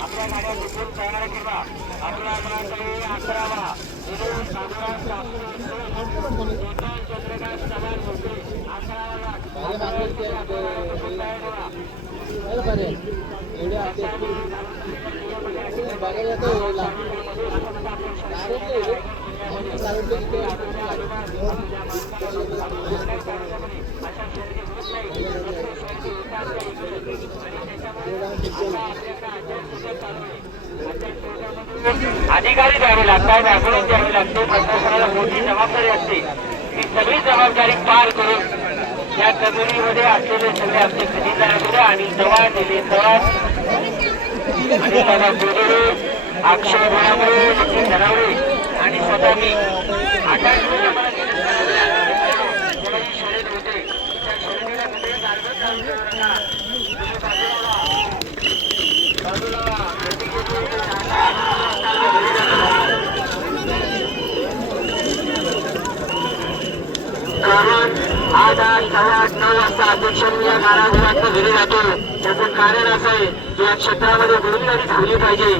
आपल्या गाड्या तिथून तयार ठेवा. आपला क्रमांक 11वा चंद्रकांत चव्हाण होते. 11वा अधिकारी द्यावे लागतात. ॲम्ब्युलन्स द्यावी लागते. प्रशासनाला मोठी जबाबदारी असते. ही सगळी जबाबदारी पार करून या कम्युनिटीमध्ये असलेले सगळे आमचे खजिनदार आणि जवान दिले जवान आणि दादा गोदरे अक्षय बोरामुळे नितीन धनावळे आणि स्वतः मी 8 शर्यत होते. त्या शर्यतीला कुठे आज 8:30-9 वाजता अध्यक्षांनी या कारागृहात दिले जातो. त्याचं कारण असं आहे की या क्षेत्रामध्ये गुन्हेगारी थांबली पाहिजे.